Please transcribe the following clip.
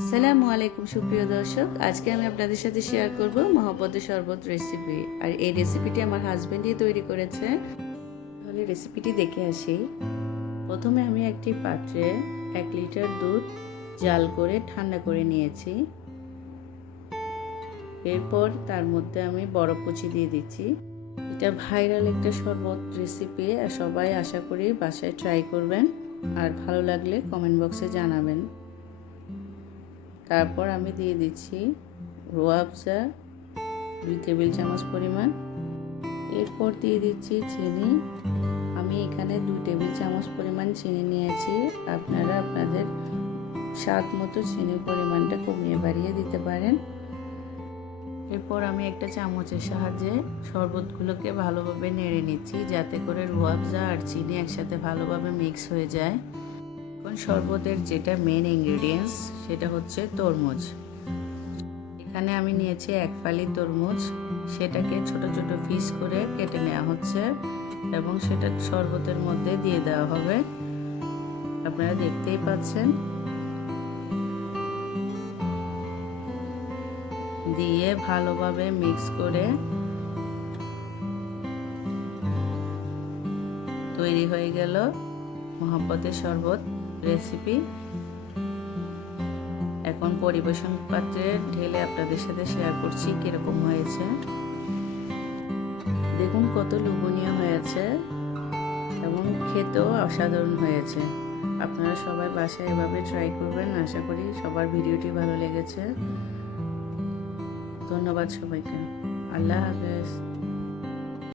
আসসালামু আলাইকুম সুপ্রিয় দর্শক, আজকে আমি আপনাদের সাথে শেয়ার করব মহব্বতের শরবত রেসিপি। আর এই রেসিপিটি আমার হাজবেন্ডই তৈরি করেছে। তাহলে রেসিপিটি দেখে আসি। প্রথমে আমি একটি পাত্রে 1 লিটার দুধ জাল করে ঠান্ডা করে নিয়েছি। এরপর তার মধ্যে আমি বরফ কুচি দিয়ে দিচ্ছি। এটা ভাইরাল একটা শরবত রেসিপি, আর সবাই আশা করি বাসায় ট্রাই করবেন, আর ভালো লাগলে কমেন্ট বক্সে জানাবেন। তারপর আমি দিয়ে দিচ্ছি রোয়াবজা 2 টেবিল চামচ পরিমাণ। এরপর দিয়ে দিচ্ছি চিনি। আমি এখানে 2 টেবিল চামচ পরিমাণ চিনি নিয়েছি। আপনারা আপনাদের স্বাদ মতো চিনির পরিমাণটা কমিয়ে বাড়িয়ে দিতে পারেন। এরপর আমি একটা চামচের সাহায্যে শরবতগুলোকে ভালোভাবে নেড়ে নিচ্ছি, যাতে করে রোয়াবজা আর চিনি একসাথে ভালোভাবে মিক্স হয়ে যায়। এখন শরবতের যেটা মেন ইনগ্রেডিয়েন্টস সেটা হচ্ছে তরমুজ। এখানে আমি নিয়েছি 1 ফালি তরমুজ, সেটাকে ছোট ছোট পিস করে কেটে নেওয়া হচ্ছে এবং সেটা শরবতের মধ্যে দিয়ে দেওয়া হবে। আপনারা দেখতেই পাচ্ছেন। দিয়ে ভালোভাবে মিক্স করে তৈরি হয়ে গেল মহব্বতের শরবত রেসিপি। এখন পরিবেশন পাত্রে ঢেলে আপনাদের সাথে শেয়ার করছি কিরকম হয়েছে। দেখুন কত লোভনীয় হয়েছে এবং খেতেও অসাধারণ হয়েছে। আপনারা সবাই বাসায় এভাবে ট্রাই করবেন। আশা করি সবার ভিডিওটি ভালো লেগেছে। ধন্যবাদ সবাইকে। আল্লাহ হাফেজ।